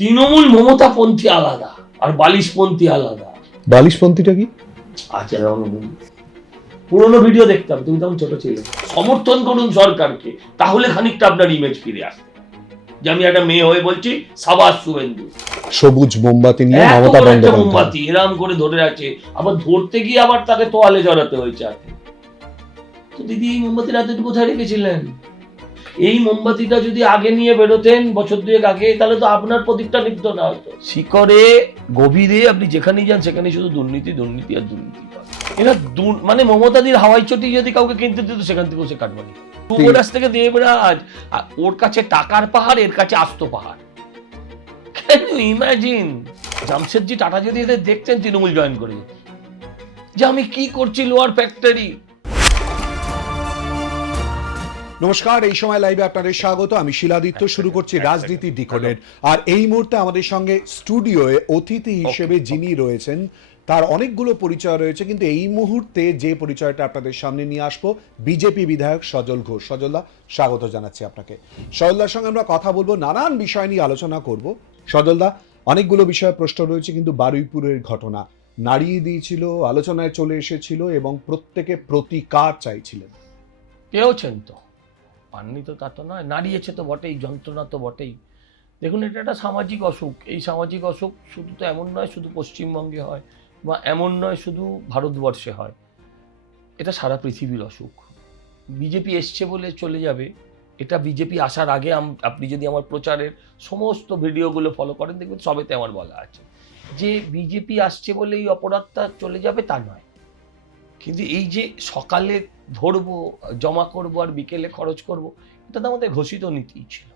তৃণমূল মমতাপন্থী আলাদা আর বালিশপন্থী আলাদা। বালিশপন্থীটা কি? আচ্ছা, পুরোনো ভিডিও দেখতাম, তুমি তখন ছোট ছিলে। সমর্থন করুন সরকারকে, তাহলে খানিকটা আপনার ইমেজ ফিরে আসবে। যে আমি একটা মেয়ে হয়ে বলছি, সাবাস শুভেন্দু। সবুজ মোমবাতি নিয়ে এত মমতা বড় একটা বন্দ্যোপাধ্যায় মোমবাতি এরাম করে ধরে আছে, আবার ধরতে গিয়ে আবার তাকে তোয়ালে জড়াতে হয়েছে হাতে। তো দিদি, এই মোমবাতির হাতে কোথায় রেখেছিলেন? এই মোমবাতিটা যদি আগে নিয়ে বেরোতেন বছর দুয়েক আগে, তাহলে তো আপনার প্রদীপটা নিভত না হতো। শিকড়ে গভীরে আপনি যেখানেই যান সেখানে শুধু দুর্নীতি, দুর্নীতি আর দুর্নীতি। এরা মানে মমতাদির হাওয়াই চটি যদি কাউকে কিনতে দিত, সেখান থেকে সে কাটবানি। যুবরাজ থেকে দেবরাজ, ওর কাছে টাকার পাহাড়, এর কাছে আস্ত পাহাড়। Can you imagine? Jamshedji Tata যদি এদের দেখতেন তৃণমূল জয়েন করে, যে আমি কি করছি লোয়ার ফ্যাক্টরি। নমস্কার, এই সময় লাইভে আপনাদের স্বাগত। আমি শিলাদিত্য। শুরু করছি রাজনীতি ডিকোডেড। আর এই মুহূর্তে আমাদের সঙ্গে স্টুডিওয়ে অতিথি হিসেবে যিনি রয়েছেন, তার অনেকগুলো পরিচয় রয়েছে, কিন্তু এই মুহূর্তে যে পরিচয়টা আপনাদের সামনে নিয়ে আসবো, বিজেপি বিধায়ক সজল ঘোষ। সজলদা, স্বাগত জানাচ্ছি আপনাকে। সজলদার সঙ্গে আমরা কথা বলবো, নানান বিষয় নিয়ে আলোচনা করব। সজলদা, অনেকগুলো বিষয়ে প্রশ্ন রয়েছে, কিন্তু বারুইপুরের ঘটনা নাড়িয়ে দিয়েছিল, আলোচনায় চলে এসেছিল এবং প্রত্যেকে প্রতিকার চাইছিলেন। পেয়েছেন তো, পাননি তো তা তো নয়, নাড়িয়েছে তো বটেই, যন্ত্রণা তো বটেই। দেখুন, এটা একটা সামাজিক অসুখ। এই সামাজিক অসুখ শুধু তো এমন নয় শুধু পশ্চিমবঙ্গে হয়, বা এমন নয় শুধু ভারতবর্ষে হয়, এটা সারা পৃথিবীর অসুখ। বিজেপি এসছে বলে চলে যাবে, এটা বিজেপি আসার আগে আপনি যদি আমার প্রচারের সমস্ত ভিডিওগুলো ফলো করেন, দেখবেন সবেতে আমার বলা আছে যে বিজেপি আসছে বলে এই অপরাধটা চলে যাবে তা নয়। কিন্তু এই যে সকালে ধরবো, জমা করব আর বিকেলে খরচ করব, এটা তো আমাদের ঘোষিত নীতি ছিল,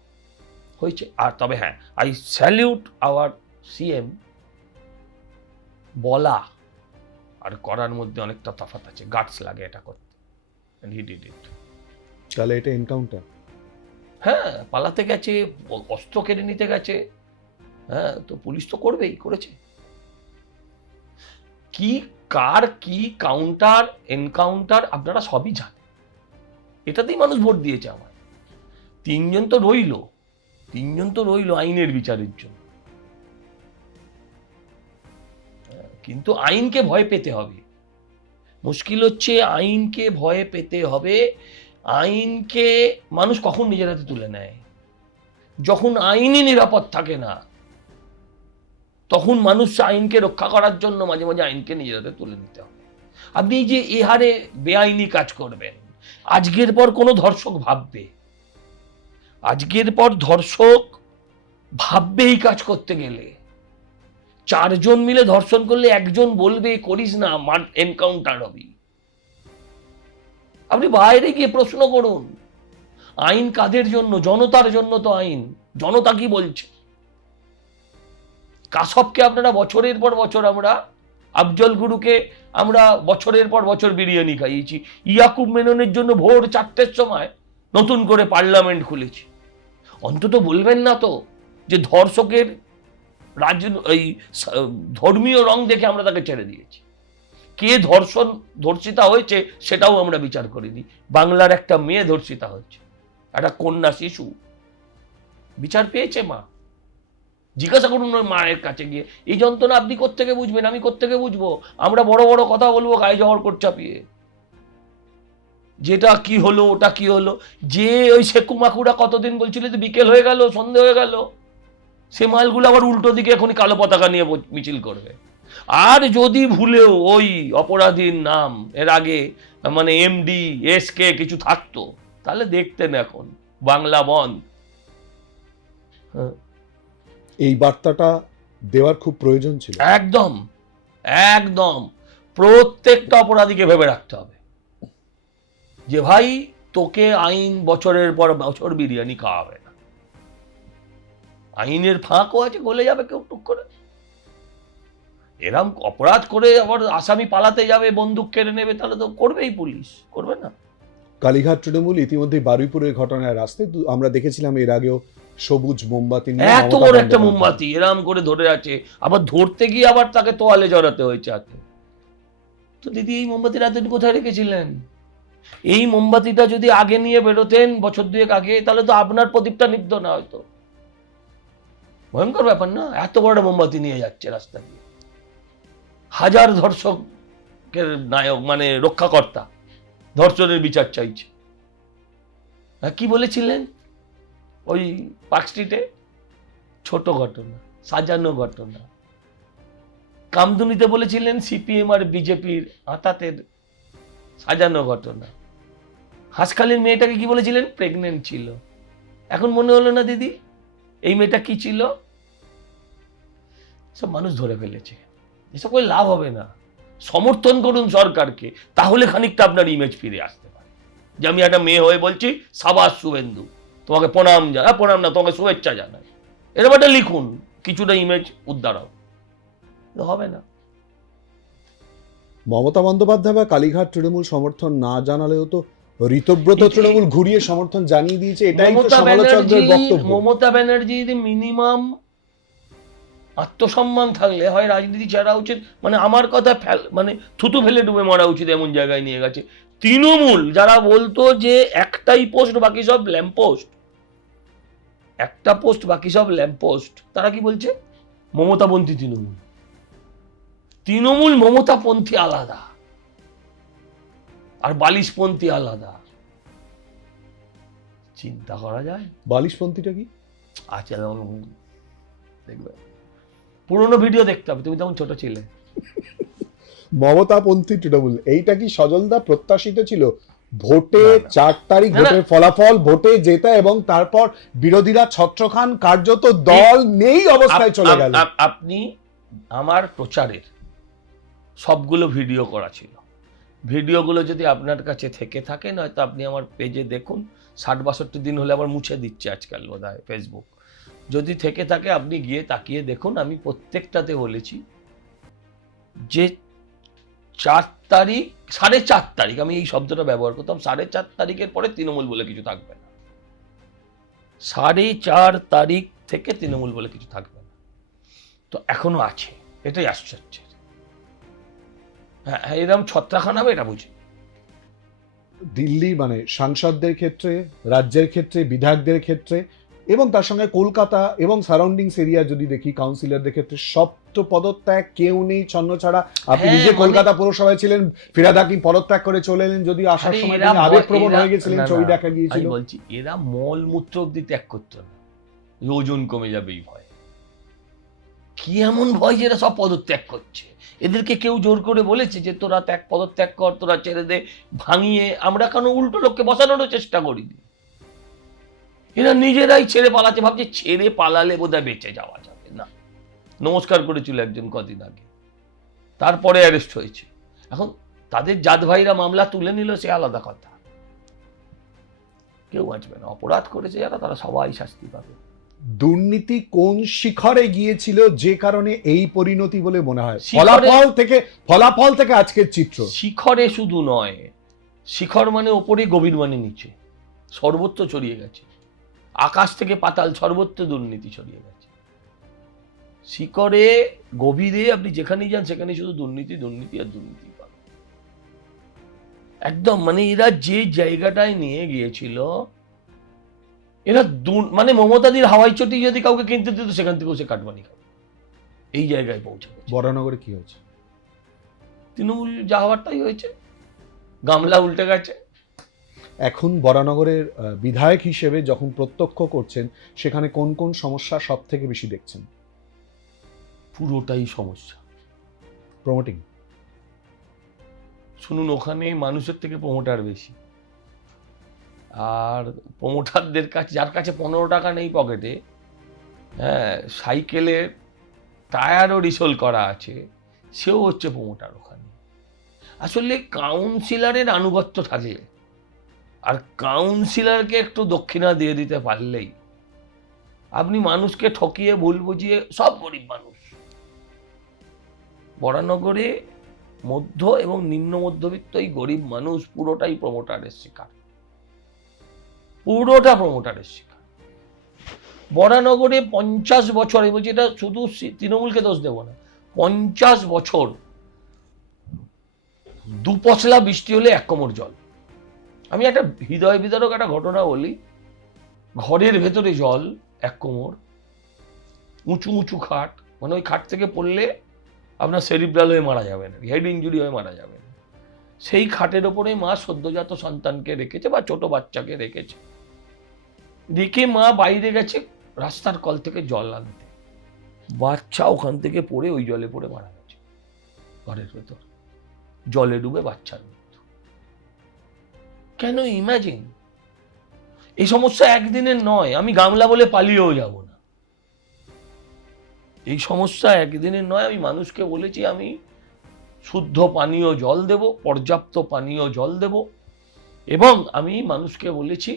হয়েছে। আর তবে হ্যাঁ, আই স্যালিউট আওয়ার সিএম। বলা আর করার মধ্যে অনেকটা তফাৎ আছে, গাটস লাগে এটা করতে, এন্ড হি ডিড ইট। তাহলে এটা এনকাউন্টার? হ্যাঁ, পালাতে গেছে, অস্ত্র কেড়ে নিতে গেছে, হ্যাঁ, তো পুলিশ তো করবেই, করেছে। কি কার কি কাউন্টার এনকাউন্টার আপনারা সবই জানেন, এটাতেই মানুষ ভোট দিয়েছে আমার। তিনজন তো রইল আইনের বিচারের জন্য, কিন্তু আইনকে ভয় পেতে হবে। মুশকিল হচ্ছে আইনকে ভয় পেতে হবে। আইনকে মানুষ কখন নিজের হাতে তুলে নেয়? যখন আইনই নিরাপদ থাকে না, তখন মানুষ আইনকে রক্ষা করার জন্য মাঝে মাঝে আইনকে নিজের হাতে তুলে নিতে হবে। আপনি যে এ হারে বেআইনি কাজ করবেন, আজকের পর কোনো ধর্ষক ভাববে, এই কাজ করতে গেলে, চারজন মিলে ধর্ষণ করলে একজন বলবে করিস না, এনকাউন্টার হবি। আপনি বাইরে গিয়ে প্রশ্ন করুন, আইন কাদের জন্য? জনতার জন্য তো আইন। জনতা কি বলছে? কাসবকে আপনারা বছরের পর বছর, আমরা আফজল গুরুকে আমরা বছরের পর বছর বিরিয়ানি খাইয়েছি। ইয়াকুব মেননের জন্য ভোর 4টের সময় নতুন করে পার্লামেন্ট খুলেছি। অন্তত বলবেন না তো যে ধর্ষকের এই ধর্মীয় রং দেখে আমরা তাকে ছেড়ে দিয়েছি। কে ধর্ষিতা হয়েছে সেটাও আমরা বিচার করিনি। বাংলার একটা মেয়ে ধর্ষিতা হয়েছে, একটা কন্যা শিশু, বিচার পেয়েছে মা। জিজ্ঞাসা করুন ওই মায়ের কাছে গিয়ে, এই যন্ত্রণা আপনি কোত্থেকে বুঝবেন, আমি কোত্থেকে বুঝবো? আমরা বড় বড় কথা বলবো গায়ে জহর কোট চাপিয়ে, যেটা কি হলো ওটা কি হলো। যে ওই শেকু মাকুরা কতদিন বলছিল যে বিকেল হয়ে গেল, সন্ধে হয়ে গেল, সে মালগুলো আবার উল্টো দিকে এখনই কালো পতাকা নিয়ে মিছিল করবে। আর যদি ভুলেও ওই অপরাধীর নাম এর আগে মানে এমডি এসকে কিছু থাকতো, তাহলে দেখতেন এখন বাংলা বন্ধ। এই বার্তাটা দেওয়ার খুব প্রয়োজন ছিল। একদম একদম প্রত্যেকটা অপরাধীকে ভেবে রাখতে হবে যে ভাই, তোকে আইন বছরের পর বছর বিরিয়ানি খাওয়াবে না। আইনের ফাঁকও আছে, গলে যাবে কেউ টুক করে। এরম অপরাধ করে আবার আসামি পালাতে যাবে, বন্দুক কেড়ে নেবে, তাহলে তো করবেই পুলিশ, করবে না? কালীঘাট তৃণমূল ইতিমধ্যে বারুইপুরের ঘটনায় রাস্তায় আমরা দেখেছিলাম এর আগেও সবুজ মোমবাতি নিয়ে এত বড় একটা মোমবাতি এরম করে ধরে আছে, আবার ধরতে গিয়ে আবার তাকে তোয়ালে জড়াতে হয়েছে হাতে। তো দিদি, এই মোমবাতির হাতে কোথায় রেখেছিলেন? এই মোমবাতিটা যদি আগে নিয়ে বেরোতেন বছর দুয়েক আগে, তাহলে তো আপনার প্রদীপটা নিভত না হয়তো। ভয়ঙ্কর ব্যাপার না, এত বড় মোমবাতি নিয়ে যাচ্ছে রাস্তা দিয়ে, হাজার ধর্ষকের নায়ক মানে রক্ষাকর্তা ধর্ষণের বিচার চাইছে। কি বলেছিলেন ওই পার্ক স্ট্রিটে? ছোট ঘটনা, সাজানো ঘটনা। কামদুনিতে বলেছিলেন সিপিএম আর বিজেপির আঁতাতের সাজানো ঘটনা। হাঁসখালির মেয়েটাকে কি বলেছিলেন? প্রেগনেন্ট ছিল। এখন মনে হলো না দিদি এই মেয়েটা কি ছিল? সব মানুষ ধরে ফেলেছে, এসব করে লাভ হবে না। সমর্থন করুন সরকারকে, তাহলে খানিকটা আপনার ইমেজ ফিরে আসতে পারে। যে আমি একটা মেয়ে হয়ে বলছি সাবাস শুভেন্দু, তোমাকে প্রণাম প্রণাম না, তোমাকে শুভেচ্ছা জানাই, এরকম একটা লিখুন, কিছুটা ইমেজ উদ্ধার হবে না। মমতা বন্দ্যোপাধ্যায় বা কালীঘাট তৃণমূল সমর্থন না জানালেও তো ঋতব্রত তৃণমূল ঘুরিয়ে সমর্থন জানিয়ে দিয়েছে, এটাই তো সমালোচকদের বক্তব্য। মমতা ব্যানার্জির মিনিমাম আত্মসম্মান থাকলে হয় রাজনীতি ছাড়া উচিত, মানে আমার কথা মানে থুতু ফেলে ডুবে মরা উচিত, এমন জায়গায় নিয়ে গেছে। তৃণমূল যারা বলতো যে একটাই পোস্ট বাকি সব ল্যাম্পপোস্ট, একটা পোস্ট বাকি সব ল্যাম্পপোস্ট, তারা কি বলছে? মমতাপন্থী তৃণমূল। তৃণমূল মমতাপন্থী আলাদা আর বালিশপন্থী আলাদা, চিন্তা করা যায়। বালিশপন্থীটা কি? আচ্ছা দেখবে, পুরোনো ভিডিও দেখতে হবে, তুমি তখন ছোট ছিলে। মমতাপন্থী তৃণমূল, এইটা কি সজলদা প্রত্যাশিত ছিল? ভোটে 4 তারিখ না, ভোটের ফলাফল, ভোটে জেতা এবং তারপর বিরোধীরা ছত্রখান, কার্যত দল নেই অবস্থায় চলে গেল। আপনি আমার প্রচারের সবগুলো ভিডিও করা ছিল, ভিডিওগুলো যদি আপনার কাছে থেকে থাকে, নয়তো আপনি আমার পেজে দেখুন, 60-62 দিন হলে আবার মুছে দিচ্ছে আজকাল বোধহয় ফেসবুক, যদি থেকে থাকে আপনি গিয়ে তাকিয়ে দেখুন। আমি প্রত্যেকটাতে বলেছি যে 4 তারিখ 4.5 তারিখ, আমি এই শব্দটা ব্যবহার করতাম, 4.5 তারিখের পরে তৃণমূল বলে কিছু থাকবে না। 4.5 তারিখ থেকে তৃণমূল বলে কিছু থাকবে না। তো এখনো আছে, এটাই আশ্চর্য। হ্যাঁ, এরকম ছত্রাখানা হবে এটা বুঝি। দিল্লি মানে সাংসদদের ক্ষেত্রে, রাজ্যের ক্ষেত্রে, বিধায়কদের ক্ষেত্রে এবং তার সঙ্গে কলকাতা এবং সারাউন্ডিংস এরিয়া যদি দেখি কাউন্সিলরদের ক্ষেত্রে সব তো পদত্যাগ, কেউ নেই ছন্ন ছাড়া। আপনি নিজে কলকাতা পৌরসভায় ছিলেন, ফিরহাদ হাকিম পদত্যাগ করে চলে এলেন, যদি আসার সময় তিনি আবেগপ্রবণ হয়ে গেছিলেন, ছবি দেখা গিয়েছিল। আমি বলছি এরা মলমূত্র অব্দি ত্যাগ করতো না, ওজন কমে যাবে এই ভয়। কি এমন ভয় যে এরা সব পদত্যাগ করছে? এদেরকে কেউ জোর করে বলেছে যে তোরা পদত্যাগ কর, তোরা ছেড়ে দে, ভাঙিয়ে আমরা কেন উল্টো লোককে বসানোরও চেষ্টা করিনি? এরা নিজেরাই ছেড়ে পালাচ্ছে, ভাবছে ছেড়ে পালালে বোধহয় বেঁচে যাওয়া যাবে না। নমস্কার করেছিল একজন কদিন আগে, তারপরে অ্যারেস্ট হয়েছে। এখন তাদের জাত ভাইরা মামলা তুলে নিল, সে আলাদা কথা, কেউ বাঁচবে না। অপরাধ করেছে যারা, তারা সবাই শাস্তি পাবে। দুর্নীতি কোন শিখরে গিয়েছিল যে কারণে এই পরিণতি বলে মনে হয়? ফলাফল থেকে আজকের চিত্র। শিখরে শুধু নয়, শিখর মানে ওপরে, গভীর মানে নিচে, সর্বত্র ছড়িয়ে গেছে। আকাশ থেকে পাতাল সর্বত্র দুর্নীতি ছড়িয়ে গেছে। শিখরে গভীরে আপনি যেখানেই যান সেখানে শুধু দুর্নীতি, দুর্নীতি আর দুর্নীতি পাবেন। একদম মানে এরা যে জায়গাটায় নিয়ে গিয়েছিল, এরা মানে মমতাদির হাওয়াই চটি যদি কাউকে কিনতে দিত, সেখান থেকেও সে কাটমানি খাবে, এই জায়গায় পৌঁছে গেছে। বরানগরে কি হয়েছে? তৃণমূল যা হওয়ার তাই হয়েছে, গামলা উল্টে গেছে। এখন বরানগরের বিধায়ক হিসেবে যখন প্রত্যক্ষ করছেন, সেখানে কোন কোন সমস্যা সব থেকে বেশি দেখছেন? পুরোটাই সমস্যা। প্রমোটিং, শুনুন, ওখানে মানুষের থেকে প্রমোটার বেশি, আর প্রমোটারদের কাছে, যার কাছে 15 টাকা নেই পকেটে, হ্যাঁ, সাইকেলের টায়ারও রিসোল করা আছে, সেও হচ্ছে প্রমোটার ওখানে। আসলে কাউন্সিলরের আনুগত্য থাকলে আর কাউন্সিলরকে একটু দক্ষিণা দিয়ে দিতে পারলেই আপনি মানুষকে ঠকিয়ে ভুল বুঝিয়ে, সব গরিব মানুষ, বরানগরে মধ্য এবং নিম্ন মধ্যবিত্ত এই গরিব মানুষ পুরোটাই প্রমোটারের শিকার, পুরোটা প্রমোটারের শিকার। বরানগরে 50 বছর, বলছি এটা শুধু তৃণমূলকে দোষ দেব না, 50 বছর 2 পশলা বৃষ্টি হলে 1 কোমর জল। আমি একটা হৃদয় বিদারক একটা ঘটনা বলি, ঘরের ভেতরে জল 1 কোমর, উঁচু উঁচু খাট, মানে ওই খাট থেকে পড়লে আপনার সেরিব্রাল হয়ে মারা যাবেন, হেড ইঞ্জুরি হয়ে মারা যাবেন। সেই খাটের ওপরেই মা সদ্যজাত সন্তানকে রেখেছে বা ছোট বাচ্চাকে রেখেছে, রেখে মা বাইরে গেছে রাস্তার কল থেকে জল আনতে, বাচ্চা ওখান থেকে পড়ে ওই জলে পড়ে মারা গেছে ঘরের ভেতর, জলে ডুবে বাচ্চার মৃত্যু। কেন? ইমাজিন। এই সমস্যা একদিনের নয়, আমি গামলা বলে পালিয়েও যাব না। এই সমস্যা একদিনের নয়। আমি মানুষকে বলেছি আমি শুদ্ধ পানীয় জল দেব, পর্যাপ্ত পানীয় জল দেব, এবং আমি মানুষকে বলেছি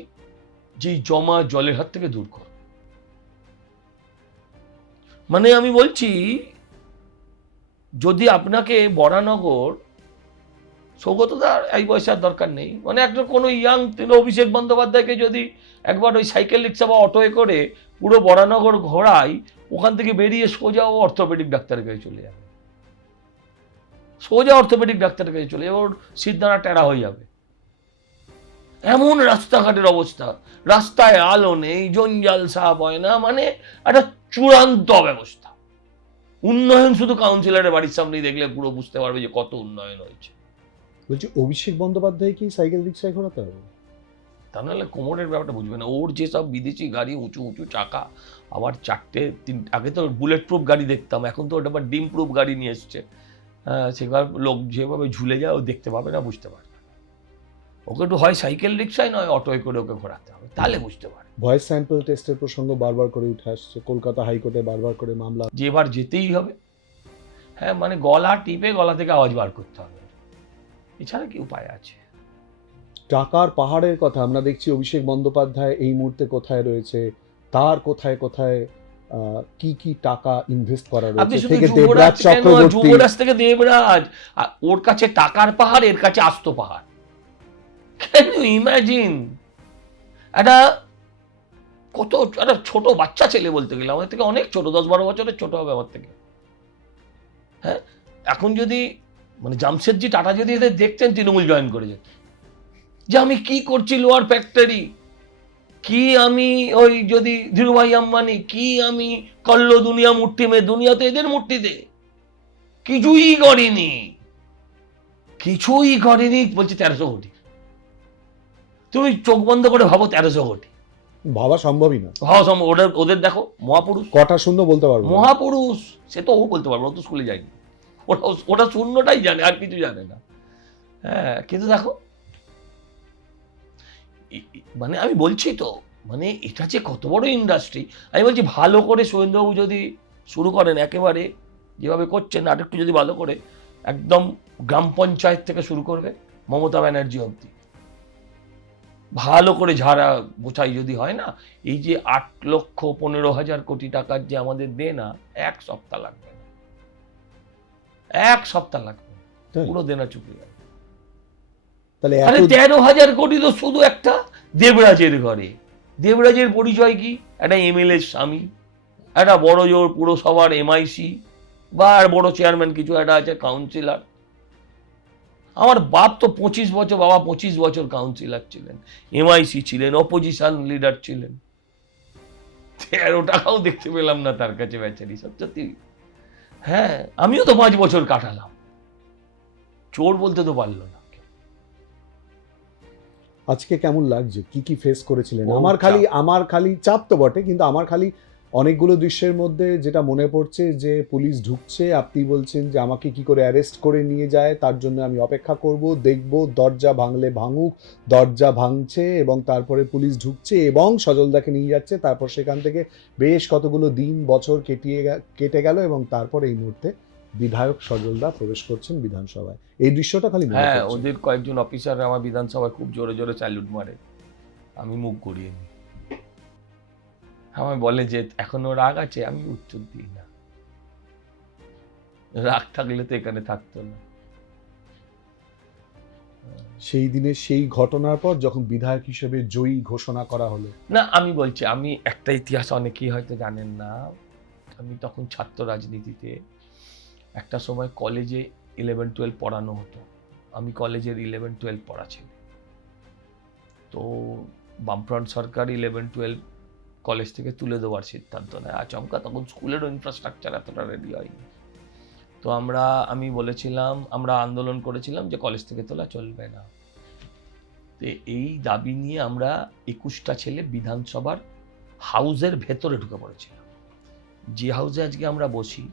যে জমা জলের হাত থেকে দূর কর। মানে আমি বলছি, যদি আপনাকে বরানগর, সৌগতদার এই বয়সের দরকার নেই, মানে একটা কোনো ইয়াং অভিষেক বন্দ্যোপাধ্যায়কে যদি একবার ওই সাইকেল রিক্সা বা অটোয় করে পুরো বরানগর ঘোরায়, ওখান থেকে বেরিয়ে সোজা ও অর্থোপেডিক ডাক্তারের কাছে চলে যাবে, সোজা অর্থোপেডিক ডাক্তারের কাছে চলে যাবে, ওর সিদ্ধানা টেরা হয়ে যাবে। এমন রাস্তাঘাটের অবস্থা, রাস্তায় আলো নেই, জঞ্জাল সাফ হয় না, মানে একটা চূড়ান্ত ব্যবস্থা। উন্নয়ন শুধু কাউন্সিলরের বাড়ির সামনেই দেখলে পুরো বুঝতে পারবে যে কত উন্নয়ন হয়েছে। বলছি অভিষেক বন্দ্যোপাধ্যায় কি সাইকেল রিক্সায় ঘোরাতে হবে? তা নাহলে কোমরের ব্যাপারটা বুঝবে না। ওর যেসব বিদেশি গাড়ি, উঁচু উঁচু চাকা, আবার আগে তো বুলেট প্রুফ গাড়ি দেখতাম, এখন তো ওটা আবার ডিম প্রুফ গাড়ি নিয়ে এসছে। সেবার লোক যেভাবে ঝুলে যায় ও দেখতে পাবে না, বুঝতে পারবে না। ওকে একটু হয় সাইকেল রিক্সায় নয় অটোয় করে ওকে ঘোরাতে হবে, তাহলে বুঝতে পারে। ভয়েস স্যাম্পল টেস্টের প্রসঙ্গ বারবার করে উঠে আসছে, কলকাতা হাইকোর্টে বারবার করে মামলা। যে এবার যেতেই হবে। হ্যাঁ, মানে গলা টিপে গলা থেকে আওয়াজ বার করতে হবে, এছাড়া কি উপায় আছে? টাকার পাহাড়ের কথা আমরা দেখছি। অভিষেক বন্দ্যোপাধ্যায় এই মুহূর্তে কোথায় রয়েছে, তার কোথায় কোথায় কি কি টাকা ইনভেস্ট করা আপনি রয়েছে, শুধু থেকে দেবরাজ যুবরাজ কেন, চক্রবর্তী। যুবরাজ থেকে দেবরাজ, ওর কাছে টাকার পাহাড়, এর কাছে আস্ত পাহাড়। Can you imagine? একটা কত একটা ছোট বাচ্চা ছেলে, বলতে গেলে আমাদের থেকে অনেক ছোট, 10-12 বছরের ছোট হবে আমার থেকে। হ্যাঁ, এখন যদি মানে জামশেদজি টাটা যদি এদের দেখতেন, তৃণমূল জয়েন করে যেত, যে আমি কি করছি লোয়ার ফ্যাক্টরি, কি আমি ওই যদি ধীরুভাই আম্বানি, কি আমি করলো দুনিয়া মুঠি মে, দুনিয়া তো এদের মুঠিতে, কিছুই করেনি, কিছুই করেনি, বলছে 1300 কোটি। তুমি চোখ বন্ধ করে ভাবো 1300 কোটি ভাবা সম্ভবই না। ভাবা সম্ভব? ওদের দেখো মহাপুরুষ, কটা শূন্য বলতে পারবো না। মহাপুরুষ, সে তো ও বলতে পারবো, ও তো স্কুলে যায়নি, ওটা শূন্যটাই জানে, আর কিছু জানে না। হ্যাঁ, কিন্তু দেখো, মানে আমি বলছি তো, মানে এটা যে কত বড় ইন্ডাস্ট্রি। আমি বলছি ভালো করে শুভেন্দুবাবু যদি শুরু করেন, একেবারে যেভাবে করছেন, আর একটু যদি ভালো করে, একদম গ্রাম পঞ্চায়েত থেকে শুরু করবে মমতা ব্যানার্জি অবধি, ভালো করে ঝাড়া বোঝাই যদি হয় না, এই যে 8,15,000 কোটি টাকার যে আমাদের দেনা, 1 সপ্তাহ লাগবে না, 1 সপ্তাহ লাগবে না, পুরো দেনা চুকে যাবে। তাহলে 13,000 কোটি তো শুধু একটা দেবরাজের ঘরে। দেবরাজের পরিচয় কি? একটা এমএলএ স্বামী, একটা বড় জোর পুরসভার এমআইসি, বা আর বড় চেয়ারম্যান কিছু একটা আছে, কাউন্সিলর। আমার বাপ তো 25 বছর, বাবা 25 বছর কাউন্সিলর ছিলেন, এমআইসি ছিলেন, অপোজিশন লিডার ছিলেন। 13 টাকাও দেখতে পেলাম না তার কাছে, বেচারি। সত্যি, হ্যাঁ, আমিও তো 5 বছর কাটালাম, চোর বলতে তো পারলো না। আজকে কেমন লাগছে, কি কি ফেস করেছিলেন? ও আমার খালি চাপ তো বটে, কিন্তু আমার খালি অনেকগুলো দৃশ্যের মধ্যে যেটা মনে পড়ছে যে পুলিশ ঢুকছে, আপনি বলছেন যে আমাকে কি করে অ্যারেস্ট করে নিয়ে যায়, তার জন্য আমি অপেক্ষা করব, দেখব, দরজা ভাঙলে ভাঙুক, দরজা ভাঙছে এবং তারপরে পুলিশ ঢুকছে এবং সজলদাকে নিয়ে যাচ্ছে, তারপর সেখান থেকে বেশ কতগুলো দিন বছর কেটে গেল এবং তারপর এই মুহূর্তে বিধায়ক সজলদা প্রবেশ করছেন বিধানসভায়। এই দৃশ্যটা খালি মনে হ্যাঁ, পড়ছে। ওদের কয়েকজন অফিসার আমার বিধানসভায় খুব জোরে জোরে স্যালুট মারে, আমি মুখ ঘুরিয়ে নিই। আমায় বলে যে এখনো রাগ আছে, আমি উত্তর দিই না, রাগ থাকলে তো এখানে থাকতো না। সেই দিনে সেই ঘটনার পর যখন বিধায়ক হিসেবে জয়ী ঘোষণা করা হলো। না, আমি বলছি, আমি একটা ইতিহাস অনেকেই হয়তো জানেন না, আমি তখন ছাত্র রাজনীতিতে, একটা সময় কলেজে 11-12 পড়ানো হতো, আমি কলেজের 11-12 পড়া ছিল। তো বামফ্রন্ট সরকার 11-12 কলেজ থেকে তুলে দেওয়ার সিদ্ধান্ত নেয়। আচমকা, তখন স্কুলেরও ইনফ্রাস্ট্রাকচার এতটা রেডি হয়নি। তো আমি বলেছিলাম, আমরা আন্দোলন করেছিলাম যে কলেজ থেকে তোলা চলবে না। তো এই দাবি নিয়ে আমরা 21টা ছেলে বিধানসভার হাউসের ভেতরে ঢুকে পড়েছিলাম। যে হাউসে আজকে আমরা বসি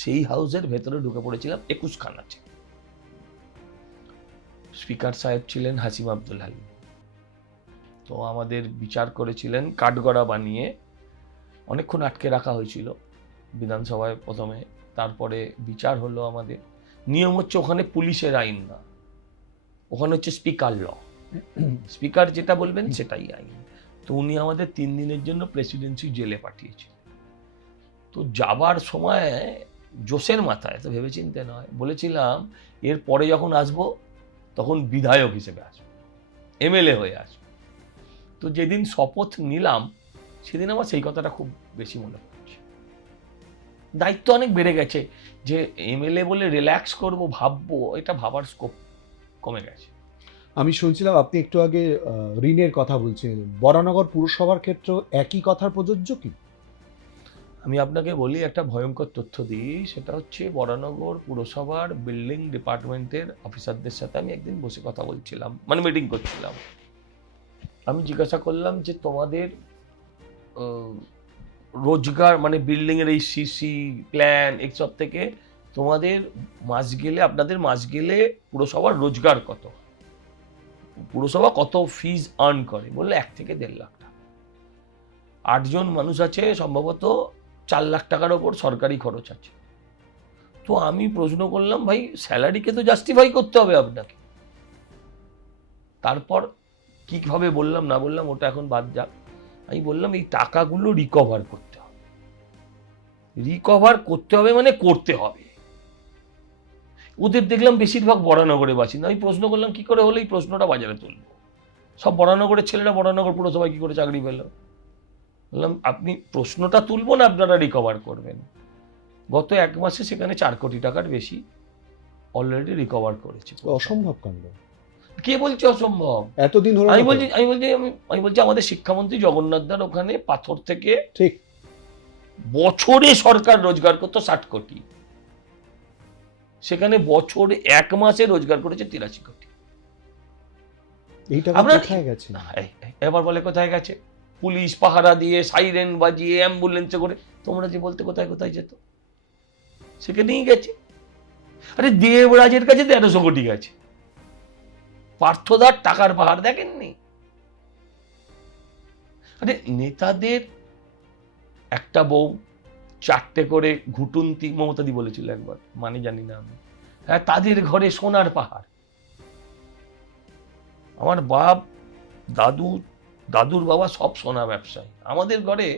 সেই হাউসের ভেতরে ঢুকে পড়েছিলাম 21 খানা ছেলে। স্পিকার সাহেব ছিলেন হাসিম আব্দুল হালিম। তো আমাদের বিচার করেছিলেন কাঠগড়া বানিয়ে, অনেকক্ষণ আটকে রাখা হয়েছিল বিধানসভায় প্রথমে, তারপরে বিচার হলো আমাদের। নিয়ম হচ্ছে ওখানে পুলিশের আইন না, ওখানে হচ্ছে স্পিকার ল, স্পিকার যেটা বলবেন সেটাই আইন। তো উনি আমাদের 3 দিনের জন্য প্রেসিডেন্সি জেলে পাঠিয়েছিলেন। তো যাবার সময় জোশের মাথায়, তো ভেবেচিন্তে নয়, বলেছিলাম এর পরে যখন আসবো তখন বিধায়ক হিসেবে আসবো, এমএলএ হয়ে আসবো। তো যেদিন শপথ নিলাম সেদিন আমার সেই কথাটা খুব বেশি মনে পড়ছে। দায়িত্ব অনেক বেড়ে গেছে, যে এমএলএ বলে রিল্যাক্স করবো, ভাববো, এটা ভাবার স্কোপ কমে গেছে। আমি শুনছিলাম আপনি একটু আগে ঋণের কথা বলছিলেন, বরানগর পুরসভার ক্ষেত্রে একই কথার প্রযোজ্য কি? আমি আপনাকে বলি, একটা ভয়ঙ্কর তথ্য দিই, সেটা হচ্ছে বরানগর পুরসভার বিল্ডিং ডিপার্টমেন্টের অফিসারদের সাথে আমি একদিন বসে কথা বলছিলাম, মানে মিটিং করছিলাম। আমি জিজ্ঞাসা করলাম যে তোমাদের রোজগার, মানে বিল্ডিং এর এই সিসি প্ল্যান এইসব থেকে তোমাদের মাস গেলে, আপনাদের মাস গেলে পুরসভার রোজগার কত, পুরসভা কত ফিজ আর্ন করে? বললো 1 থেকে 1.5 লাখ টাকা। 8 জন মানুষ আছে, সম্ভবত 4 লাখ টাকার ওপর সরকারি খরচ আছে। তো আমি প্রশ্ন করলাম, ভাই স্যালারিকে তো জাস্টিফাই করতে হবে আপনাকে। তারপর কিভাবে বললাম না বললাম ওটা এখন বাদ যাক। আমি বললাম এই টাকাগুলো রিকভার করতে হবে। রিকভার করতে হবে মানে করতে হবে। ওদের দেখলাম বেশিরভাগ বরানগরে বাসিন্দা। আমি প্রশ্ন করলাম কি করে হলো, এই প্রশ্নটা বাজারে তুলবো। সব বরানগরের ছেলেরা বরানগর পুরসভায় কি করে চাকরি পেল? বললাম আপনি প্রশ্নটা তুলবো না, আপনারা রিকভার করবেন। গত 1 মাসে সেখানে 4 কোটি টাকার বেশি অলরেডি রিকভার করেছে। অসম্ভব কাণ্ড। কে বলছে অসম্ভব? এতদিন ধরে আমি বলছি আমাদের শিক্ষামন্ত্রী জগন্নাথ দার ওখানে পাথর থেকে ঠিক বছরে সরকার রোজগার করতো 60 কোটি, সেখানে বছরে 1 মাসে রোজগার করেছে 83 কোটি। এই টাকা কোথায় গেছে? এবার বলে কোথায় গেছে? পুলিশ পাহারা দিয়ে, সাইরেন বাজিয়ে, অ্যাম্বুলেন্সে করে, তোমরা যে বলতে কোথায় কোথায় যেত, সেখানেই গেছে। আরে দেবরাজের কাছে 1300 কোটি গেছে। পার্থদার টাকার পাহাড় দেখেননি? আরে নেতাদের একটা বউ 4টে করে ঘুটুন্তি, মমতাদি বলেছিল একবার, মানে জানি না আমি, হ্যাঁ, তাদের ঘরে সোনার পাহাড়। আমার বাপ, দাদুর বাবা সব সোনা ব্যবসায়ী। আমাদের ঘরে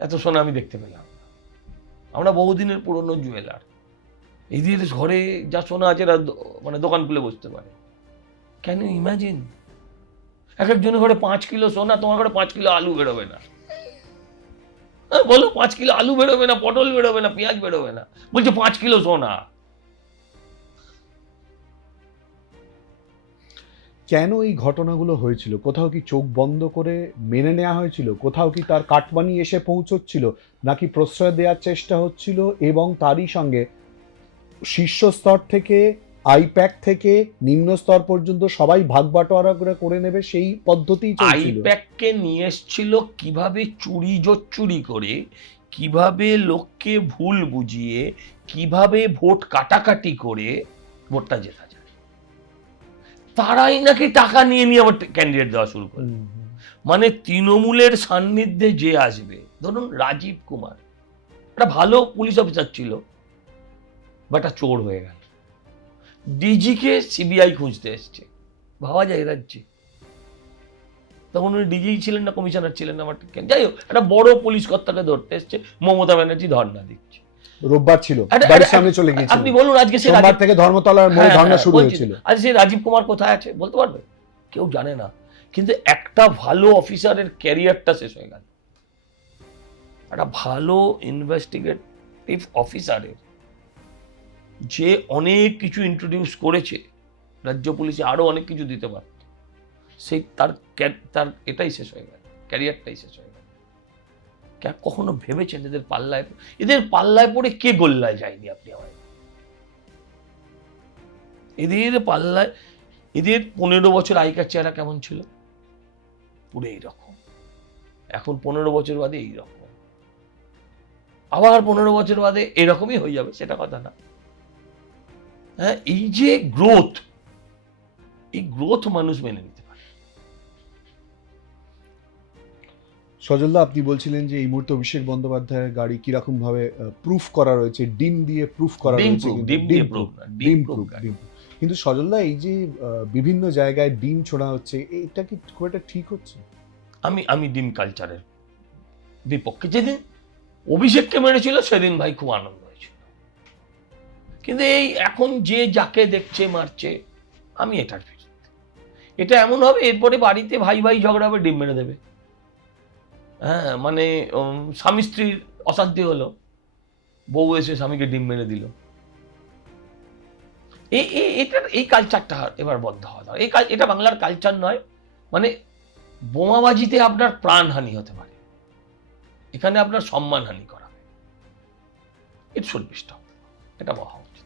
এত সোনা আমি দেখতে পেলাম না। আমরা বহুদিনের পুরনো জুয়েলার। এদের ঘরে যা সোনা আছে এরা মানে দোকান খুলে বসতে পারে। Can you imagine? এক একজনের ঘরে 5 কিলো সোনা, তোমার ঘরে 5 কিলো আলু বেরোবে না। বলো 5 কিলো আলু বেরোবে না, পটল বেরোবে না, পেঁয়াজ বেরোবে না, বলছে 5 কিলো সোনা। কেন এই ঘটনাগুলো হয়েছিল? কোথাও কি চোখ বন্ধ করে মেনে নেওয়া হয়েছিল? কোথাও কি তার কাটমানি এসে পৌঁছচ্ছিল, নাকি প্রশ্রয় দেওয়ার চেষ্টা হচ্ছিল? এবং তারই সঙ্গে শীর্ষস্তর থেকে, আইপ্যাক থেকে নিম্ন স্তর পর্যন্ত সবাই ভাগ বাটোয়ারা করে নেবে, সেই পদ্ধতিই চলছিল। আইপ্যাককে নিয়ে এসেছিল কিভাবে চুরি করে, কিভাবে লোককে ভুল বুঝিয়ে, কিভাবে ভোট কাটাকাটি করে ভোটটা জেতা যায়। তারাই নাকি টাকা নিয়ে আবার ক্যান্ডিডেট দেওয়া শুরু করে। মানে তৃণমূলের সান্নিধ্যে যে আসবে, ধরুন রাজীব কুমার একটা ভালো পুলিশ অফিসার ছিল, বাট চোর হয়ে গেল। ডিজিকে সিবিআই খুঁজতে এসছে, ভাবা যায় রাজ্যে। তখন উনি ডিজি ছিলেন না, কমিশনার ছিলেন না, আমার ঠিক যাই হোক, একটা বড় পুলিশ কর্তাকে ধরতে এসছে, মমতা ব্যানার্জি ধর্ণা দিচ্ছে। রোববার ছিল, বাড়ির সামনে চলে গিয়েছিল। আপনি বলুন আজকে সে সোমবার থেকে ধর্মতলার মোড়ে ধর্ণা শুরু হয়েছিল। আজ সেই রাজীব কুমার কোথায় আছে বলতে পারবে? কেউ জানে না। কিন্তু একটা ভালো অফিসারের ক্যারিয়ারটা শেষ হয়ে গেল। একটা ভালো ইনভেস্টিগেটিভ অফিসারের, যে অনেক কিছু ইন্ট্রোডিউস করেছে রাজ্য পুলিশে, আরো অনেক কিছু দিতে পারত, সেই তার এটাই শেষ হয়ে গেল, ক্যারিয়ারটাই শেষ হয়ে গেল। কখনো ভেবেছেন এদের পাল্লায় পড়ে কে গোল্লায় যায়নি? আপনি আমায় এদের 15 বছর আগেকার চেহারা কেমন ছিল? পুরো এইরকম। এখন 15 বছর বাদে এইরকম, আবার 15 বছর বাদে এরকমই হয়ে যাবে, সেটা কথা না। হ্যাঁ, এই যে গ্রোথ মানুষ মেনে নিতে পারে। সজলদা, আপনি বলছিলেন যে এই মুহূর্তে অভিষেক বন্দ্যোপাধ্যায়ের গাড়ি কিরকম ভাবে প্রুফ করা রয়েছে, ডিম দিয়ে প্রুফ করা রয়েছে, ডিম প্রুফ। কিন্তু সজলদা, এই যে বিভিন্ন জায়গায় ডিম ছোড়া হচ্ছে, এটা কি খুব একটা ঠিক হচ্ছে? আমি ডিম কালচারের বিপক্ষে। যেদিন অভিষেককে মেরেছিল সেদিন ভাই খুব আনন্দ হয়েছিল, কিন্তু এই এখন যে যাকে দেখছে মারছে, আমি এটার বিরুদ্ধে। এটা এমন হবে এরপরে বাড়িতে ভাই ভাই ঝগড়া হবে, ডিম মেরে দেবে। হ্যাঁ, মানে স্বামী স্ত্রীর অশান্তি হলো, বউ এসে স্বামীকে ডিম মেরে দিল। এই কালচারটা এবার বন্ধ হওয়া দরকার। এটা বাংলার কালচার নয়। মানে বোমাবাজিতে আপনার প্রাণহানি হতে পারে, এখানে আপনার সম্মানহানি করা হবে। It should be stop. এটা হওয়া উচিত।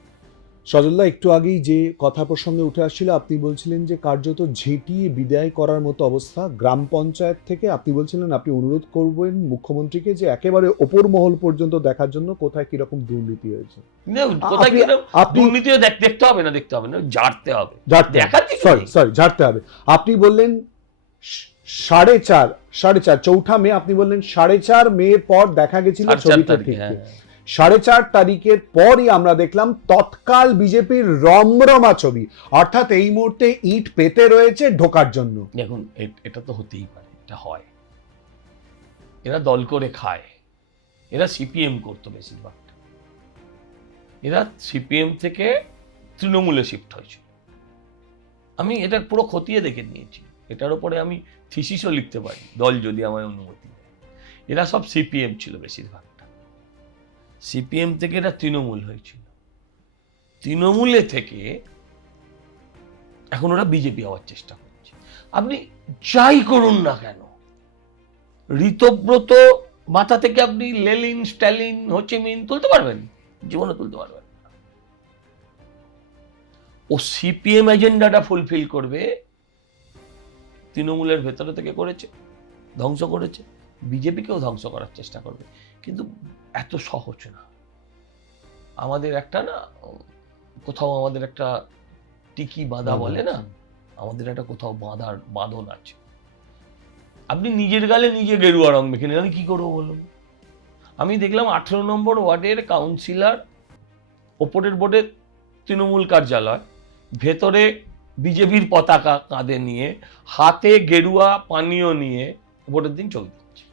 সজলদা, একটু আগেই যে কথা প্রসঙ্গে উঠে আসছিল, আপনি বলছিলেন যে কার্যত ঝেঁটিয়ে বিদায় করার মতো অবস্থা গ্রাম পঞ্চায়েত থেকে। আপনি বলছিলেন আপনি অনুরোধ করবেন মুখ্যমন্ত্রীকে যে একেবারে ওপর মহল পর্যন্ত দেখার জন্য কোথায় কিরকম দুর্নীতি হয়েছে। দুর্নীতি দেখতে হবে না, ঝাড়তে হবে। ঝাড়তে হবে। আপনি বললেন 4.5 চৌঠা মে, আপনি বললেন 4.5 মের পর দেখা গেছিল ছবিটা ঠিক। 4.5 তারিখের পরই আমরা দেখলাম তৎকাল বিজেপির রমরমা ছবি, অর্থাৎ এই মুহূর্তে ইট পেতে রয়েছে ঢোকার জন্য। দেখুন, এটা তো হতেই পারে, এটা হয়। এরা দল করে খায়, এরা সিপিএম করতো বেশিরভাগটা, এরা সিপিএম থেকে তৃণমূলে শিফট হয়েছিল। আমি এটা পুরো খতিয়ে দেখে নিয়েছি, এটার উপরে আমি থিসিসও লিখতে পারি, দল যদি আমায় অনুমতি দেয়। এরা সব সিপিএম ছিল বেশিরভাগটা, সিপিএম থেকে এরা তৃণমূল হয়েছিল, তৃণমূলে থেকে এখন ওরা বিজেপি হওয়ার চেষ্টা করছে। আপনি যাই করুন না কেন, ঋতব্রত মাথা থেকে আপনি লেনিন, স্ট্যালিন, হোচিমিন তুলতে পারবেন? জীবনে তুলতে পারবেন না। ও সিপিএম এজেন্ডাটা ফুলফিল করবে, তৃণমূলের ভেতরে থেকে করেছে, ধ্বংস করেছে, বিজেপিকেও ধ্বংস করার চেষ্টা করবে। কিন্তু এত সহজ না। আমাদের একটা কোথাও আমাদের একটা টিকি বাঁধা বলে না, আমাদের একটা কোথাও বাঁধন আছে। আপনি নিজের গালে নিজে গেরুয়া রং মেখে নিন, আমি কি করবো বলুন? আমি দেখলাম 18 নম্বর ওয়ার্ডের কাউন্সিলর, ওপরের বোর্ডে তৃণমূল কার্যালয়, ভেতরে বিজেপির পতাকা কাঁধে নিয়ে, হাতে গেরুয়া পানীয় নিয়ে ভোটের দিন ছবি দিচ্ছে।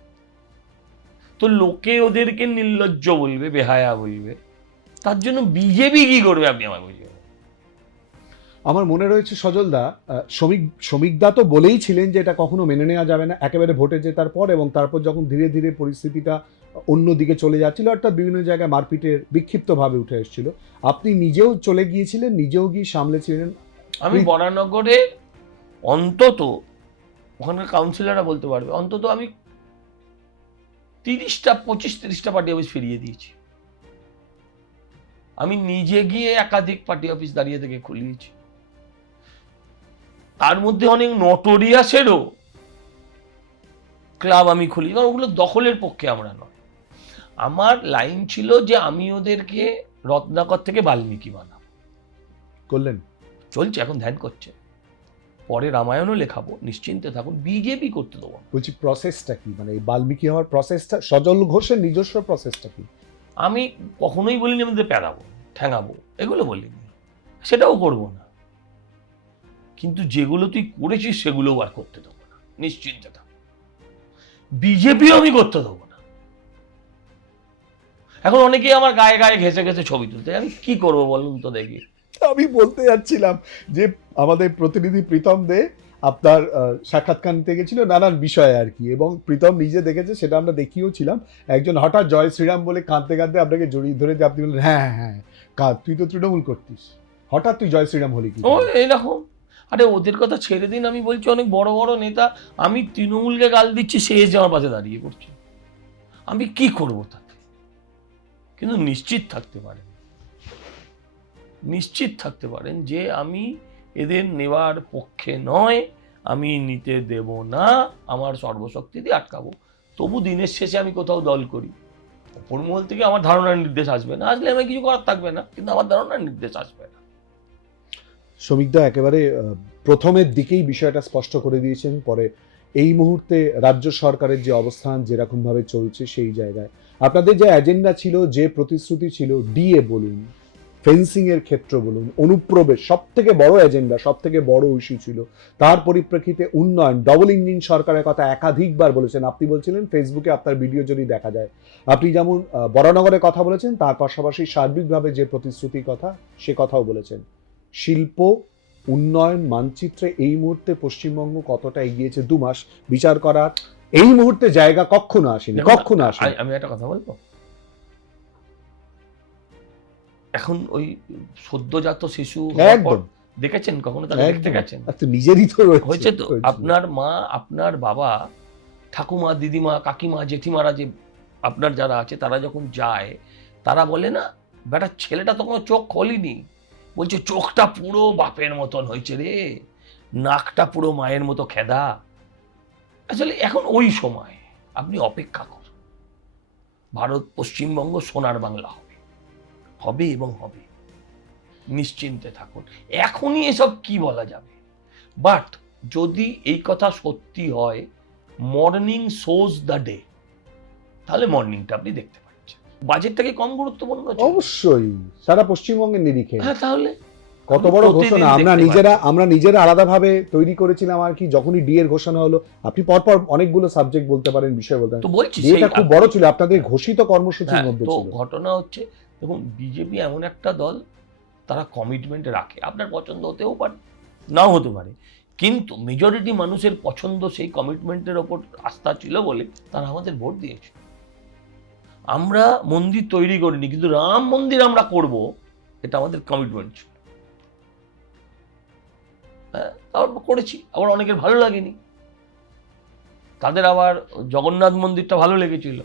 তো লোকে ওদেরকে নির্লজ্জ বলবে, বেহায়া বলবে, তার জন্য বিজেপি কি করবে আপনি আমায় বুঝিয়ে। আমার মনে রয়েছে সজলদা, শ্রমিকদা তো বলেই ছিলেন যে এটা কখনো মেনে নেওয়া যাবে না একেবারে ভোটে জেতার পর, এবং তারপর যখন ধীরে ধীরে পরিস্থিতিটা অন্যদিকে চলে যাচ্ছিল, অর্থাৎ বিভিন্ন জায়গায় মারপিটের বিক্ষিপ্তভাবে উঠে এসেছিল, আপনি নিজেও চলে গিয়েছিলেন, নিজেও গিয়ে সামলেছিলেন। আমি বরানগরে অন্তত, ওখানকার কাউন্সিলররা বলতে পারবে, অন্তত আমি 25-30টা পার্টি অফিস ফিরিয়ে দিয়েছি। আমি নিজে গিয়ে একাধিক পার্টি অফিস দাঁড়িয়ে থেকে খুলিয়েছি। তার মধ্যে অনেক নটোরিয়াসেরও ক্লাব আমি খুলি, কারণ ওগুলো দখলের পক্ষে আমরা নয়। আমার লাইন ছিল যে আমি ওদেরকে রত্নাকর থেকে বাল্মীকি বানাবো। করলেন? চলছে, এখন ধ্যান করছে, পরে রামায়ণও লেখাবো, নিশ্চিন্তে থাকুন। বিজেপি করতে দেবো। বলছি প্রসেসটা কি, মানে এই বাল্মীকি হওয়ার প্রসেসটা, সজল ঘোষের নিজস্ব প্রসেসটা কি? আমি কখনোই বলিনি আমাদের প্যারাবো, ঠ্যাঙাবো, এগুলো বলিনি, সেটাও করবো না। কিন্তু যেগুলো তুই করেছিস সেগুলোও আর করতে দেবো না, নিশ্চিন্তে থাক। বিজেপিও আমি করতে দেবো না। এখন অনেকেই আমার গায়ে গায়ে ঘেঁষে ঘেঁষে ছবি তুলতে, আমি কি করবো বলুন তো দেখি। আমি বলতে যাচ্ছিলাম যে আমাদের প্রতিনিধি প্রীতম দে আপনার সাক্ষাৎকার নিতে গেছিল নানান বিষয়ে আর কি, এবং প্রীতম নিজে দেখেছে, সেটা আমরা দেখিয়েও ছিলাম। একজন হঠাৎ জয় শ্রীরাম বলে কাঁদতে কাঁদতে আপনাকে জড়িয়ে ধরে, যে আপনি বললেন হ্যাঁ হ্যাঁ হ্যাঁ কাঁদ, তুই তো তৃণমূল করতিস, হঠাৎ তুই জয় শ্রীরাম হলি কি? ও এরকম, আরে ওদের কথা ছেড়ে দিন। আমি বলছি অনেক বড় বড় নেতা, আমি তৃণমূলকে গাল দিচ্ছি, সে এসে আমার পাশে দাঁড়িয়ে পড়ছে। আমি কি করব তাতে? কিন্তু নিশ্চিত থাকতে পারেন যে আমি এদের নেওয়ার পক্ষে নয়, আমি নিতে দেব না, আমার সর্বশক্তি দিয়ে আটকাবো। তবু দিনের শেষে আমি কোথাও দল করি, ওপর মহল থেকে আমার ধারণার নির্দেশ আসবে না, আসলে আমি কিছু করার থাকবে না, কিন্তু আমার ধারণার নির্দেশ আসবে না। শ্রমিকদা একেবারে প্রথমের দিকেই বিষয়টা স্পষ্ট করে দিয়েছেন, পরে এই মুহূর্তে রাজ্য সরকারের যে অবস্থান যেরকম ভাবে চলছে সেই জায়গায় আপনাদের যে এজেন্ডা ছিল, যে প্রতিশ্রুতি ছিল, ডিএ বলুন, ফেন্সিং এর ক্ষেত্র বলুন, অনুপ্রবেশ সব থেকে বড় এজেন্ডা, সব থেকে বড় ইস্যু ছিল, তার পরিপ্রেক্ষিতে উন্নয়ন, ডবল ইঞ্জিন সরকারের কথা একাধিকবার বলেছেন। আপনি বলছিলেন ফেসবুকে আপনার ভিডিও যদি দেখা যায়, আপনি যেমন বরানগরের কথা বলেছেন, তার পাশাপাশি সার্বিকভাবে যে প্রতিশ্রুতির কথা সে কথাও বলেছেন। শিল্প উন্নয়ন মানচিত্রে এই মুহূর্তে পশ্চিমবঙ্গ কতটা এগিয়েছে 2 মাস বিচার করার এই মুহূর্তে জায়গা কখনো আসেনি। আমি একটা কথা বলবো, এখন ওই সদ্যজাত শিশু একদম দেখেছেন কখনো? তাকে দেখতে গেছেন? নিজেরই তো হয়েছে তো, আপনার মা, আপনার বাবা, ঠাকুমা, দিদিমা, কাকিমা, জেঠিমারা, যে আপনার যারা আছে তারা যখন যায়, তারা বলে না, বেটা ছেলেটা তখন চোখ খোলেনি, বলছে চোখটা পুরো বাপের মতন হয়েছে রে, নাকটা পুরো মায়ের মতো খেদা। আসলে এখন ওই সময়, আপনি অপেক্ষা করুন, ভারত, পশ্চিমবঙ্গ সোনার বাংলা হবে এবং হবে, নিশ্চিন্তে থাকুন। এখনই এসব কি বলা যাবে, বাট যদি এই কথা সত্যি হয়, মর্নিং শোজ দ্য ডে, তাহলে মর্নিংটা আপনি দেখতে পাচ্ছেন। বাজেটটাকে কম গুরুত্বপূর্ণ? অবশ্যই সারা পশ্চিমবঙ্গের নিরিখে। হ্যাঁ, তাহলে কত বড় ঘোষণা আমরা নিজেরা আলাদাভাবে তৈরি করেছিলাম আর কি। যখনই ডি এর ঘোষণা হলো, আপনি পরপর অনেকগুলো সাবজেক্ট বলতে পারেন, বিষয় বলতে তো বলছি, এটা খুব বড় ছিল, আপনাদের ঘোষিত কর্মসূচির মধ্যে তো ছিল। ঘটনা হচ্ছে, দেখুন বিজেপি এমন একটা দল, তারা কমিটমেন্ট রাখে, আপনার পছন্দ হতেও পারে, নাও হতে পারে, কিন্তু মেজরিটি মানুষের পছন্দ সেই কমিটমেন্টের ওপর আস্থা ছিল বলে তারা আমাদের ভোট দিয়েছে। আমরা মন্দির তৈরি করিনি, কিন্তু রাম মন্দির আমরা করব, এটা আমাদের কমিটমেন্ট ছিল। হ্যাঁ, তারপর করেছি, আবার অনেকের ভালো লাগেনি, তাদের আবার জগন্নাথ মন্দিরটা ভালো লেগেছিল।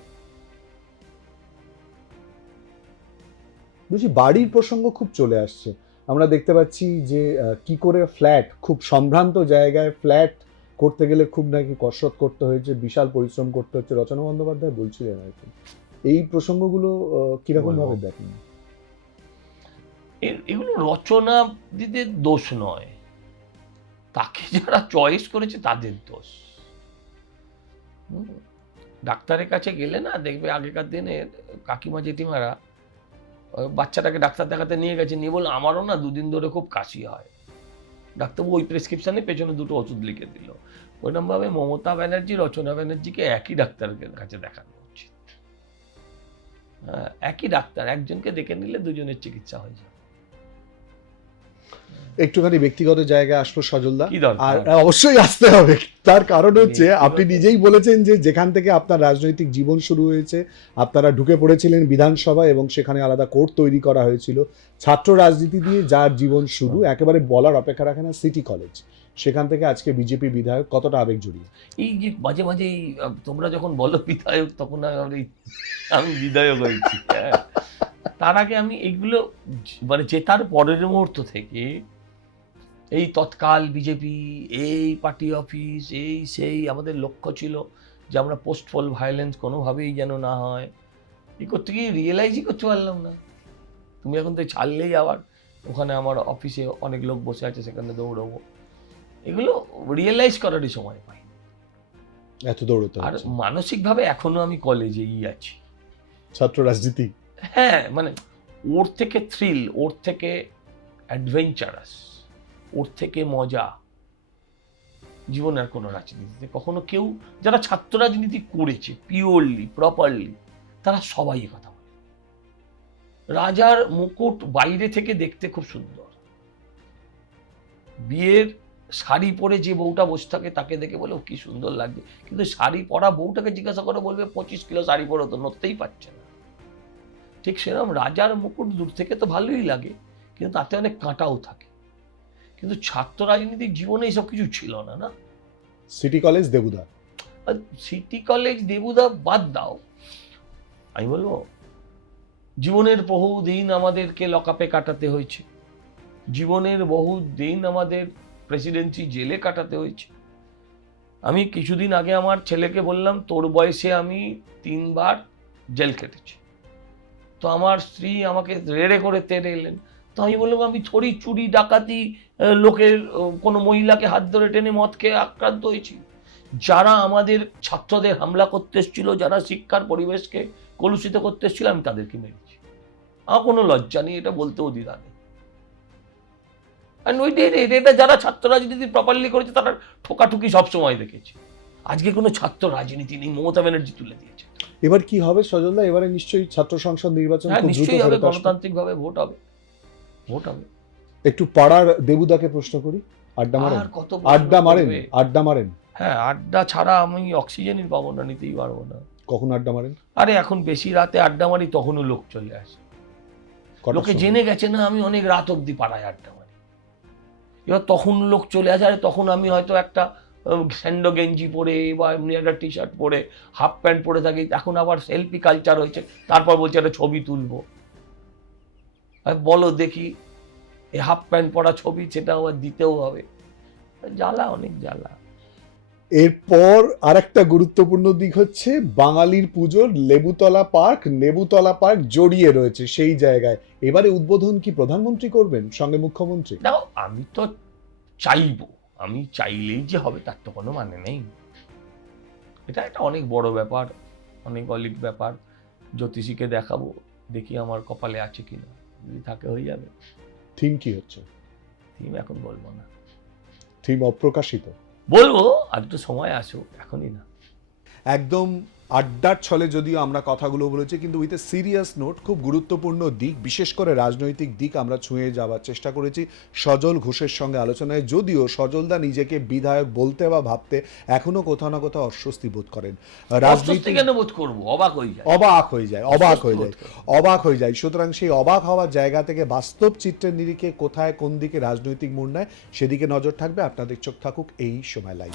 বুঝি বাড়ির প্রসঙ্গ খুব চলে আসছে। আমরা দেখতে পাচ্ছি যে কি করে ফ্ল্যাট, খুব সম্ভ্রান্ত জায়গায় ফ্ল্যাট করতে গেলে খুব নাকি কসরত করতে হয়েছে, বিশাল পরিশ্রম করতে হচ্ছে। রচনা বন্দ্যোপাধ্যায় বলছিলেন আর কি। এই প্রসঙ্গগুলো কিরকম ভাবে দেখেন? এগুলো রচনাবিদের দোষ নয়, তাকে যারা চয়েস করেছে তাদের দোষ। ডাক্তারের কাছে গেলে না, দেখবে আগেকার দিনে কাকিমা জেঠিমারা বাচ্চাটাকে ডাক্তার দেখাতে নিয়ে গেছে, নিয়ে বললো আমারও না 2 দিন ধরে খুব কাশি হয়। ডাক্তারবাবু ওই প্রেসক্রিপশনে পেছনে 2টো ওষুধ লিখে দিল। ওইরকমভাবে মমতা ব্যানার্জি, রচনা ব্যানার্জিকে একই ডাক্তারের কাছে দেখানো উচিত। হ্যাঁ, একই ডাক্তার, একজনকে দেখে নিলে দুজনের চিকিৎসা হয়ে যাবে। একটুখানি ব্যক্তিগত জায়গায় আসবো সজলদা, কি দরকার? আর অবশ্যই আসতে হবে। তার কারণ হচ্ছে আপনি নিজেই বলেছেন যে যেখান থেকে আপনার রাজনৈতিক জীবন শুরু হয়েছে, আপনারা ঢুকে পড়েছিলেন বিধানসভা এবং সেখানে আলাদা কোর্ট তৈরি করা হয়েছিল। ছাত্র রাজনীতি দিয়ে যার জীবন শুরু, একেবারে বলার অপেক্ষা রাখে না, সিটি কলেজ, সেখান থেকে আজকে বিজেপি বিধায়ক, কতটা আবেগ জড়িয়ে? এই যে মাঝে মাঝে তোমরা যখন বলো বিধায়ক, তখন আমি বিধায়ক হয়েছি। হ্যাঁ, তার আগে আমি এইগুলো মানে জেতার পরের মুহূর্ত থেকে এই তৎকাল বিজেপি, এই পার্টি অফিস, এই সেই, আমাদের লক্ষ্য ছিল যে আমরা পোস্টপল ভায়োলেন্স কোনোভাবেই যেন না হয়। এই করতে গিয়ে রিয়েলাইজই করতে পারলাম না। তুমি এখন তো ছাড়লেই আবার ওখানে আমার অফিসে অনেক লোক বসে আছে, সেখানে দৌড়বো, এগুলো রিয়েলাইজ করারই সময় পাই। এত দৌড়তে আর মানসিকভাবে এখনো আমি কলেজেই আছি। ছাত্র রাজনীতি, হ্যাঁ, মানে ওর থেকে থ্রিল, ওর থেকে অ্যাডভেঞ্চারাস, ওর থেকে মজা জীবনের কোনো রাজনীতিতে কখনো কেউ, যারা ছাত্র রাজনীতি করেছে পিওরলি প্রপারলি, তারা সবাই কথা বলে। রাজার মুকুট বাইরে থেকে দেখতে খুব সুন্দর, বিয়ের শাড়ি পরে যে বউটা বসে থাকে তাকে দেখে বলে কি সুন্দর লাগছে, কিন্তু শাড়ি পরা বউটাকে জিজ্ঞাসা করে বলবে 25 কিলো শাড়ি পরে তো নড়তেই পারছে না। ঠিক সেরকম রাজার মুকুট দূর থেকে তো ভালোই লাগে, কিন্তু তাতে অনেক কাঁটাও থাকে। কিন্তু ছাত্র রাজনীতিক জীবনে এইসব কিছু ছিল না। না, সিটি কলেজ দেবুদা, সিটি কলেজ দেবুদা বাদ দাও, আমি বলবো জীবনের বহু দিন আমাদেরকে লকআপে কাটাতে হয়েছে, জীবনের বহু দিন আমাদের প্রেসিডেন্সি জেলে কাটাতে হয়েছে। আমি কিছুদিন আগে আমার ছেলেকে বললাম, তোর বয়সে আমি 3 বার জেল কেটেছি। তো আমার স্ত্রী আমাকে রেড়ে করে তেড়ে এলেন। তো আমি বললাম, আমি থোড়ি চুরি ডাকাতি লোকের কোনো মহিলাকে হাত ধরে টেনে মদ খেয়ে আক্রান্ত হয়েছি। যারা আমাদের ছাত্রদের হামলা করতে এসেছিল, যারা শিক্ষার পরিবেশকে কলুষিত করতে এসেছিল, আমি তাদেরকে মেরেছি। আমার কোনো লজ্জা নেই, এটা বলতেও দ্বিধা নেই। এটা যারা ছাত্র রাজনীতি প্রপারলি করেছে তারা ঠোকাঠুকি সবসময় দেখেছে। আজকে কোনো ছাত্র রাজনীতি নেই, মমতা ব্যানার্জি তুলে দিয়েছে। এবার কি হবে সজলদা? এবারে নিশ্চয়ই ছাত্র সংসদ নির্বাচন হ্যাঁ, খুব দ্রুত নিশ্চয়ই হবে, ফেরত আসবে। গণতান্ত্রিক ভাবে ভোট হবে। একটু পাড়ার দেবুদাকে প্রশ্ন করি, আড্ডা মারেন? আর কত আড্ডা মারেন? করবে? আড্ডা মারেন? হ্যাঁ, আড্ডা ছাড়া আমি অক্সিজেনই পাবো না, নিতেই পারবো না। কখন আড্ডা মারেন? আরে এখন বেশি রাতে আড্ডা মারি, তখনও লোক চলে আসে। কটার লোকে সময়? জেনে গেছে না আমি অনেক রাত অব্দি পাড়ায় আড্ডা মারি। এবার তখন লোক চলে আসে, আর তখন আমি হয়তো একটা স্যান্ডো গেঞ্জি পরে বা এমনি একটা টি শার্ট পরে হাফ প্যান্ট পরে থাকি। এখন আবার সেলফি কালচার হয়েছে, তারপর বলছে একটা ছবি তুলবো। বলো দেখি, এই হাফ প্যান্ট পরা ছবি, সেটা আবার দিতেও হবে। জ্বালা, অনেক জ্বালা। এরপর আরেকটা গুরুত্বপূর্ণ দিক হচ্ছে বাঙালির পুজোর নেবুতলা পার্ক জড়িয়ে রয়েছে সেই জায়গায়। এবারে উদ্বোধন কি প্রধানমন্ত্রী করবেন, সঙ্গে মুখ্যমন্ত্রী? দেখো, আমি তো চাইবো, আমি চাইলেই যে হবে তার তো কোনো মানে নেই। এটা একটা অনেক বড় ব্যাপার, অনেক অলিক ব্যাপার। জ্যোতিষীকে দেখাবো, দেখি আমার কপালে আছে কিনা, যদি থাকে হয়ে যাবে। থিম কি হচ্ছে? থিম এখন বলবো না। থিম অপ্রকাশিত? বলবো, আর একটু সময় আসুক, এখনই না। একদম আড্ডার ছলে যদিও আমরা কথাগুলো বলেছি, কিন্তু উইথ এ সিরিয়াস নোট, খুব গুরুত্বপূর্ণ দিক, বিশেষ করে রাজনৈতিক দিক আমরা ছুঁয়ে যাওয়ার চেষ্টা করেছি সজল ঘোষের সঙ্গে আলোচনায়। যদিও সজলদা নিজেকে বিধায়ক বলতে বা ভাবতে এখনো কোথাও না কোথাও অস্বস্তি বোধ করেন। অস্বস্তি কেন বোধ করবো? অবাক হয়ে যায়। অবাক হয়ে যায়। সুতরাং সেই অবাক হওয়ার জায়গা থেকে বাস্তব চিত্রের নিরিখে কোথায় কোন দিকে রাজনৈতিক মোড় নেয় সেদিকে নজর থাকবে। আপনাদের চোখ থাকুক এই সময় লাইভ।